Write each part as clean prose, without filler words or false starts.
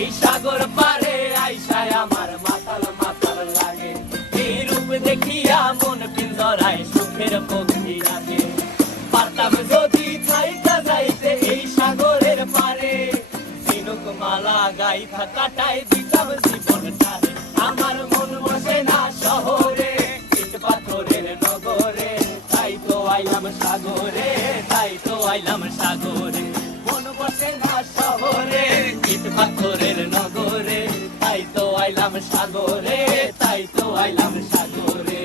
এই সাগর পারে আইসায় আমার মাতাল মাতাল লাগে, এই রূপ দেখিয়া মন পিঞ্জরায় সুখের পক্ষী রাখে। পারতাম যদি থাইকা যাইতে এই সাগরের পারে, ঝিনুক মালা গাইথা কাটাই দিতাম জীবনটারে। আমার মন বসে না শহরে, ইট পাথরের নগরে, তাই তো আইলাম সাগরে, তাই তো আইলাম সাগরে। মন বসে না শহরে, ইট পাথরের নগরে, তাই তো আইলাম সাগরে, তাই তো আইলাম সাগরে।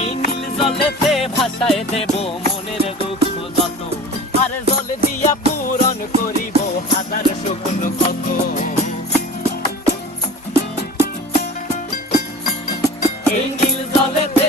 এই নীল জলেতে ভাসায় দেব মনের দুঃখ যত, আর জলে দিয়া পূরণ করিব হাজার স্বপ্ন কত। এই নীল জলেতে